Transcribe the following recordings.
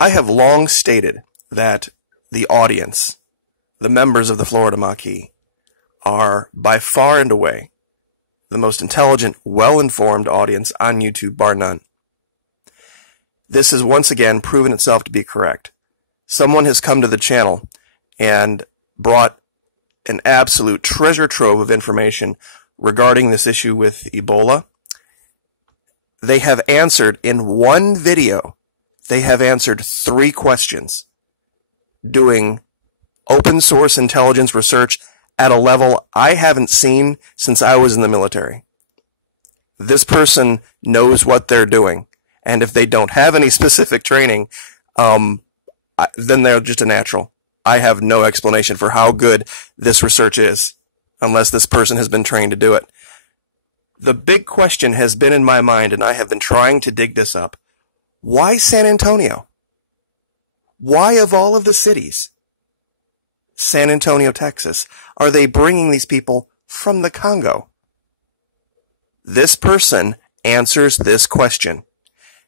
I have long stated that the audience, the members of the Florida Maquis, are by far and away the most intelligent, well-informed audience on YouTube, bar none. This has once again proven itself to be correct. Someone has come to the channel and brought an absolute treasure trove of information regarding this issue with Ebola. They have answered in one video, they have answered 3 questions, doing open source intelligence research at a level I haven't seen since I was in the military. This person knows what they're doing, and if they don't have any specific training, then they're just a natural. I have no explanation for how good this research is, unless this person has been trained to do it. The big question has been in my mind, and I have been trying to dig this up. Why San Antonio? Why, of all of the cities, San Antonio, Texas, are they bringing these people from the Congo? This person answers this question.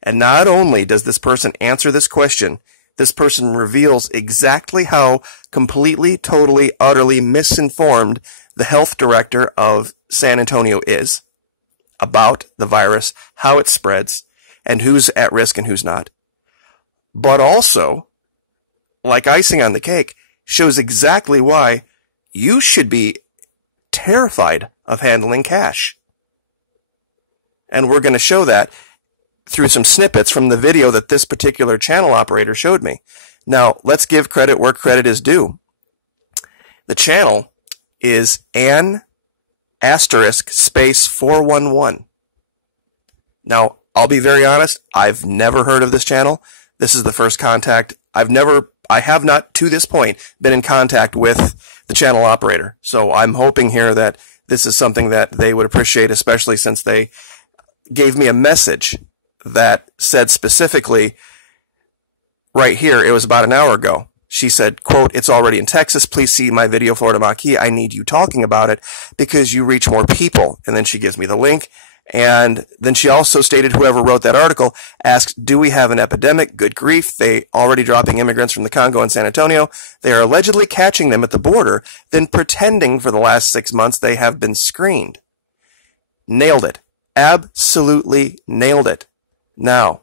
And not only does this person answer this question, this person reveals exactly how completely, totally, utterly misinformed the health director of San Antonio is about the virus, how it spreads, and who's at risk and who's not. But also, like icing on the cake, shows exactly why you should be terrified of handling cash. And we're going to show that through some snippets from the video that this particular channel operator showed me. Now, let's give credit where credit is due. The channel is **411. Now, I'll be very honest, I've never heard of this channel. This is the first contact. I have not, to this point, been in contact with the channel operator. So I'm hoping here that this is something that they would appreciate, especially since they gave me a message that said specifically, right here, it was about an hour ago. She said, quote, "It's already in Texas. Please see my video, Florida Maquis. I need you talking about it because you reach more people." And then she gives me the link. And then she also stated, whoever wrote that article asked, "Do we have an epidemic? Good grief. They already dropping immigrants from the Congo and San Antonio. They are allegedly catching them at the border, then pretending for the last 6 months they have been screened." Nailed it. Absolutely nailed it. Now,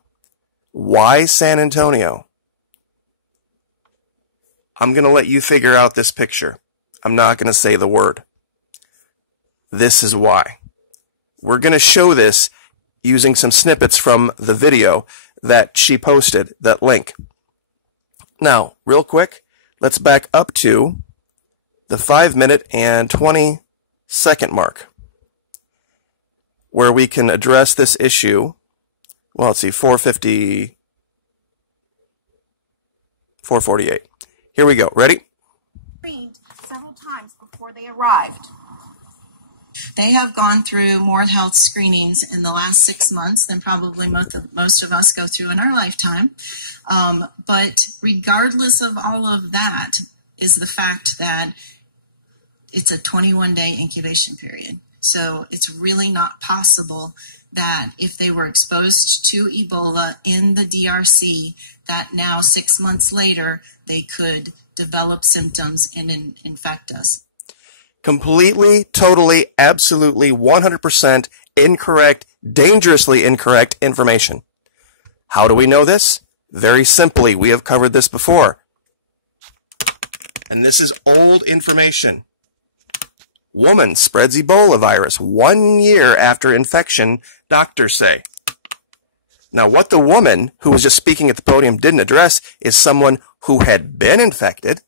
why San Antonio? I'm going to let you figure out this picture. I'm not going to say the word. This is why. We're going to show this using some snippets from the video that she posted, that link. Now, real quick, let's back up to the 5-minute and 20-second mark, where we can address this issue. Well, let's see, 448. Here we go. Ready? Several times before they arrived. They have gone through more health screenings in the last 6 months than probably most of us go through in our lifetime. But regardless of all of that is the fact that it's a 21-day incubation period. So it's really not possible that if they were exposed to Ebola in the DRC, that now 6 months later they could develop symptoms and infect us. Completely, totally, absolutely, 100% incorrect, dangerously incorrect information. How do we know this? Very simply, we have covered this before. And this is old information. Woman spreads Ebola virus 1 year after infection, doctors say. Now, what the woman who was just speaking at the podium didn't address is someone who had been infected,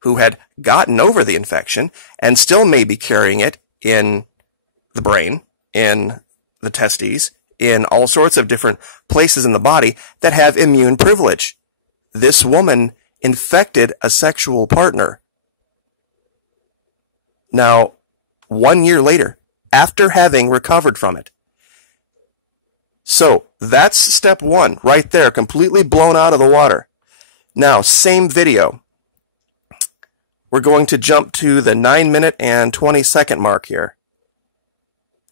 who had gotten over the infection, and still may be carrying it in the brain, in the testes, in all sorts of different places in the body that have immune privilege. This woman infected a sexual partner. Now, 1 year later, after having recovered from it. So, that's step one, right there, completely blown out of the water. Now, same video. We're going to jump to the 9-minute and 20-second mark here.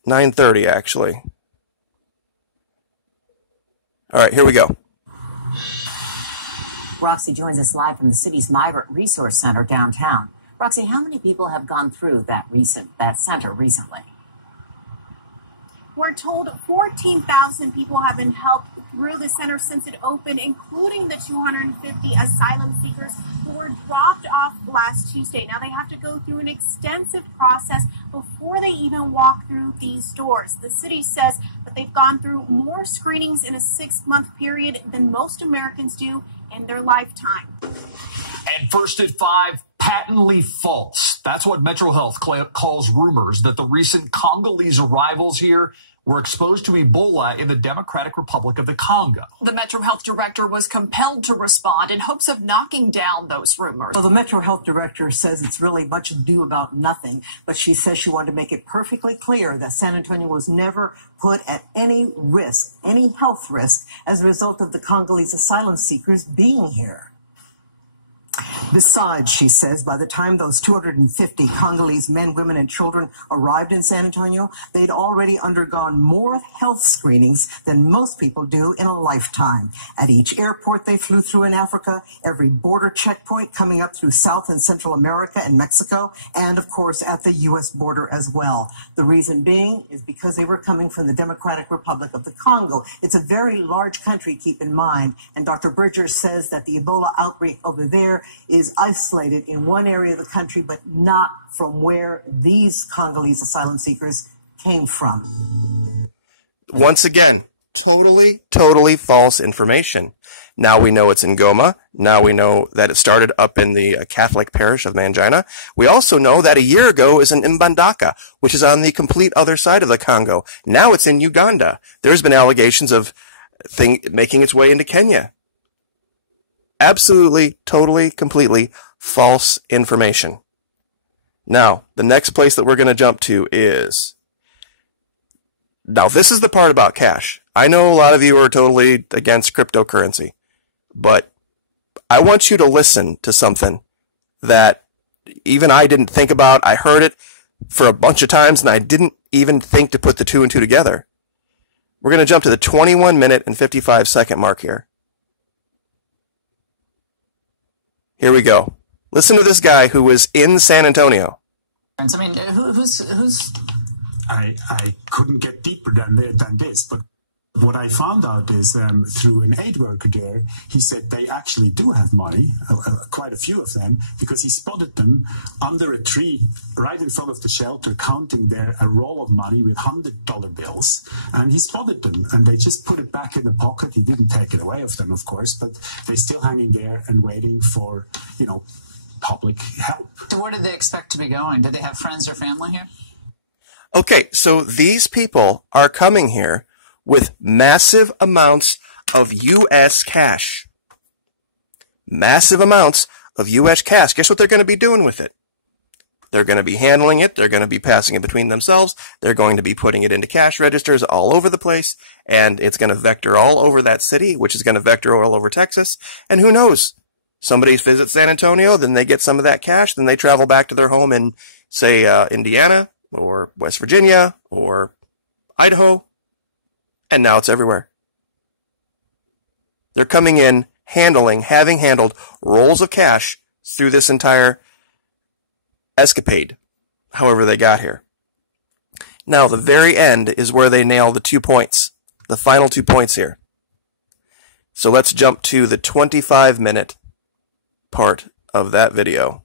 9:30, actually. All right, here we go. Roxy joins us live from the city's Migrant Resource Center downtown. Roxy, how many people have gone through that center recently? We're told 14,000 people have been helped through the center since it opened, including the 250 asylum seekers who were dropped off last Tuesday. Now they have to go through an extensive process before they even walk through these doors. The city says that they've gone through more screenings in a 6-month period than most Americans do in their lifetime. And first at 5, patently false. That's what Metro Health calls rumors that the recent Congolese arrivals here were exposed to Ebola in the Democratic Republic of the Congo. The Metro Health director was compelled to respond in hopes of knocking down those rumors. Well, the Metro Health director says it's really much ado about nothing, but she says she wanted to make it perfectly clear that San Antonio was never put at any risk, any health risk, as a result of the Congolese asylum seekers being here. Besides, she says, by the time those 250 Congolese men, women, and children arrived in San Antonio, they'd already undergone more health screenings than most people do in a lifetime. At each airport they flew through in Africa, every border checkpoint coming up through South and Central America and Mexico, and, of course, at the U.S. border as well. The reason being is because they were coming from the Democratic Republic of the Congo. It's a very large country, keep in mind, and Dr. Bridger says that the Ebola outbreak over there is isolated in one area of the country, but not from where these Congolese asylum seekers came from. Once again, totally false information. Now we know it's in Goma. Now we know that it started up in the Catholic parish of Mangina. We also know that a year ago it was in Mbandaka, which is on the complete other side of the Congo. Now it's in Uganda. There's been allegations of making its way into Kenya. Absolutely, totally, completely false information. Now, the next place that we're going to jump to is... Now, this is the part about cash. I know a lot of you are totally against cryptocurrency, but I want you to listen to something that even I didn't think about. I heard it for a bunch of times, and I didn't even think to put the 2 and 2 together. We're going to jump to the 21-minute and 55-second mark here. Here we go. Listen to this guy who was in San Antonio. I mean, who's... I couldn't get deeper than this, but what I found out is through an aid worker there, he said they actually do have money, quite a few of them, because he spotted them under a tree right in front of the shelter, counting a roll of money with $100 bills, and he spotted them, and they just put it back in the pocket. He didn't take it away of them, of course, but they're still hanging there and waiting for, public help. So where did they expect to be going? Did they have friends or family here? Okay, so these people are coming here with massive amounts of U.S. cash. Massive amounts of U.S. cash. Guess what they're going to be doing with it? They're going to be handling it. They're going to be passing it between themselves. They're going to be putting it into cash registers all over the place, and it's going to vector all over that city, which is going to vector all over Texas. And who knows? Somebody visits San Antonio, then they get some of that cash, then they travel back to their home in, say, Indiana, or West Virginia, or Idaho, and now it's everywhere. They're coming in, having handled rolls of cash through this entire escapade, however they got here. Now, the very end is where they nail the 2 points, the final 2 points here. So let's jump to the 25-minute part of that video.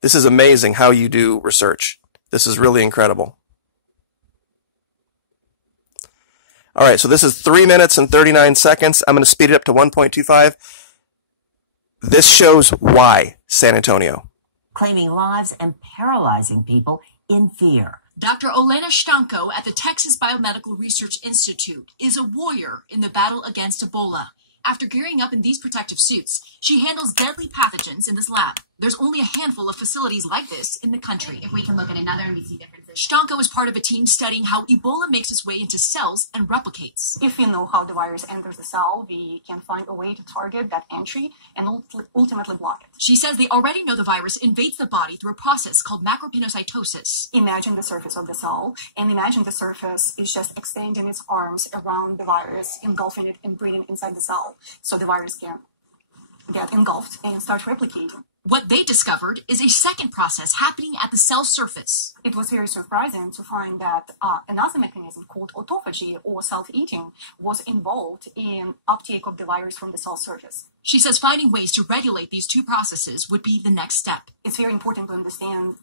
This is amazing how you do research. This is really incredible. All right, so this is 3 minutes and 39 seconds. I'm going to speed it up to 1.25. This shows why San Antonio. Claiming lives and paralyzing people in fear. Dr. Olena Stanko at the Texas Biomedical Research Institute is a warrior in the battle against Ebola. After gearing up in these protective suits, she handles deadly pathogens in this lab. There's only a handful of facilities like this in the country. If we can look at another and we see differences. Stanko is part of a team studying how Ebola makes its way into cells and replicates. If we know how the virus enters the cell, we can find a way to target that entry and ultimately block it. She says they already know the virus invades the body through a process called macropinocytosis. Imagine the surface of the cell, and imagine the surface is just extending its arms around the virus, engulfing it and breathing inside the cell, so the virus can get engulfed and start replicating. What they discovered is a second process happening at the cell surface. It was very surprising to find that another mechanism called autophagy, or self-eating, was involved in uptake of the virus from the cell surface. She says finding ways to regulate these two processes would be the next step. It's very important to understand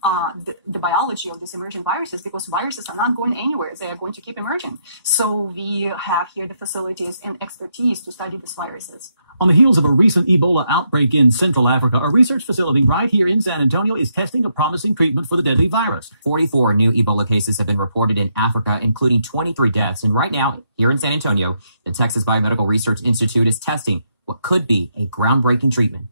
the biology of these emerging viruses, because viruses are not going anywhere. They are going to keep emerging. So we have here the facilities and expertise to study these viruses. On the heels of a recent Ebola outbreak in Central Africa, a research facility right here in San Antonio is testing a promising treatment for the deadly virus. 44 new Ebola cases have been reported in Africa, including 23 deaths. And right now, here in San Antonio, the Texas Biomedical Research Institute is testing what could be a groundbreaking treatment.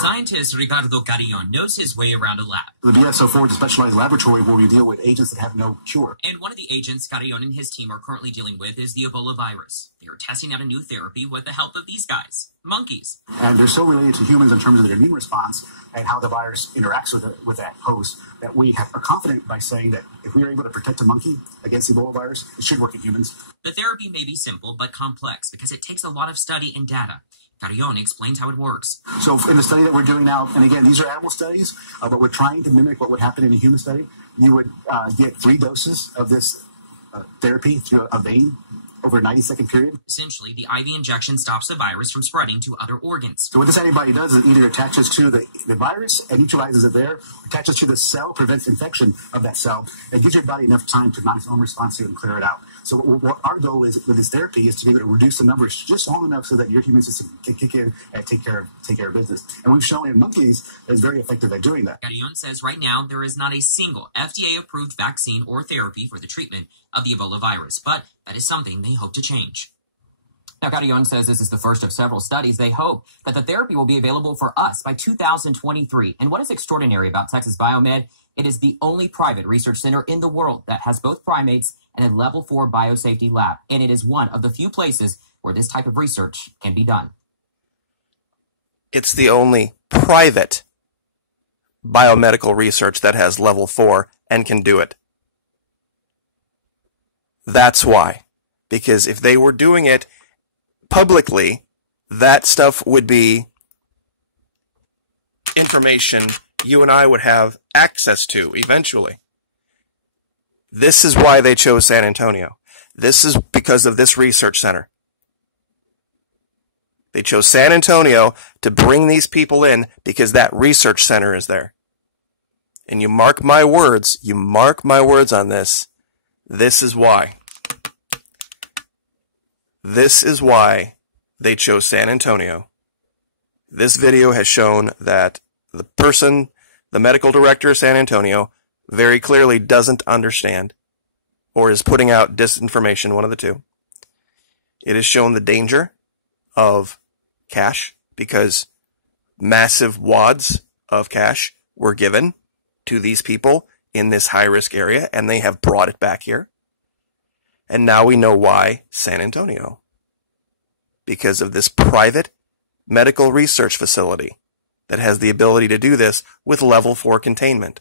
Scientist Ricardo Carrion knows his way around a lab. The BSO-4 is a specialized laboratory where we deal with agents that have no cure. And one of the agents Carrion and his team are currently dealing with is the Ebola virus. They are testing out a new therapy with the help of these guys, monkeys. And they're so related to humans in terms of their immune response and how the virus interacts with that host that we are confident by saying that if we are able to protect a monkey against Ebola virus, it should work in humans. The therapy may be simple but complex because it takes a lot of study and data. Carrion explains how it works. So in the study that we're doing now, and again, these are animal studies, but we're trying to mimic what would happen in a human study. You would get 3 doses of this therapy through a vein over a 90-second period. Essentially, the IV injection stops the virus from spreading to other organs. So what this antibody does is it either attaches to the virus and neutralizes it there, attaches to the cell, prevents infection of that cell, and gives your body enough time to mount its own response to it and clear it out. So what our goal is with this therapy is to be able to reduce the numbers just long enough so that your immune system can kick in and take care of business. And we've shown in monkeys that it's very effective at doing that. Carrion says right now there is not a single FDA-approved vaccine or therapy for the treatment of the Ebola virus, but that is something they hope to change. Now, Carrion says this is the first of several studies. They hope that the therapy will be available for us by 2023. And what is extraordinary about Texas Biomed, it is the only private research center in the world that has both primates and a level 4 biosafety lab. And it is one of the few places where this type of research can be done. It's the only private biomedical research that has level 4 and can do it. That's why. Because if they were doing it publicly, that stuff would be information you and I would have access to eventually. This is why they chose San Antonio. This is because of this research center. They chose San Antonio to bring these people in because that research center is there. And you mark my words on this. This is why. This is why they chose San Antonio. This video has shown that the person, the medical director of San Antonio, very clearly doesn't understand or is putting out disinformation, one of the two. It has shown the danger of cash because massive wads of cash were given to these people in this high-risk area, and they have brought it back here. And now we know why San Antonio. Because of this private medical research facility that has the ability to do this with level 4 containment.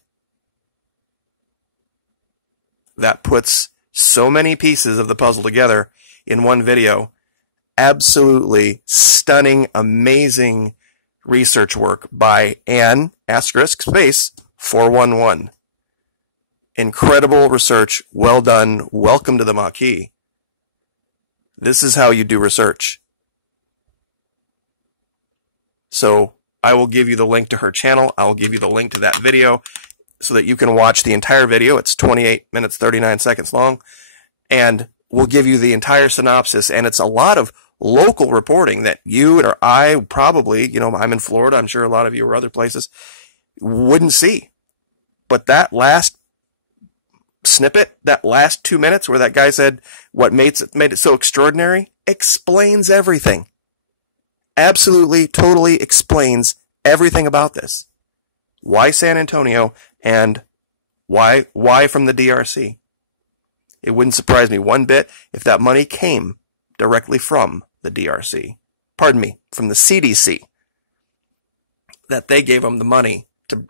That puts so many pieces of the puzzle together in one video. Absolutely stunning, amazing research work by Ann *Space 411. Incredible research. Well done. Welcome to the Maquis. This is how you do research. So I will give you the link to her channel. I'll give you the link to that video so that you can watch the entire video. It's 28 minutes, 39 seconds long. And we'll give you the entire synopsis. And it's a lot of local reporting that you or I probably, I'm in Florida. I'm sure a lot of you are other places, wouldn't see. But that last snippet, that last 2 minutes where that guy said what made it so extraordinary, explains everything. Absolutely, totally explains everything about this. Why San Antonio, and why from the DRC? It wouldn't surprise me one bit if that money came directly from the DRC. Pardon me, from the CDC. That they gave them the money to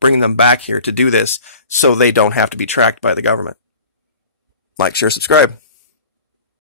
bring them back here to do this so they don't have to be tracked by the government. Like, share, subscribe.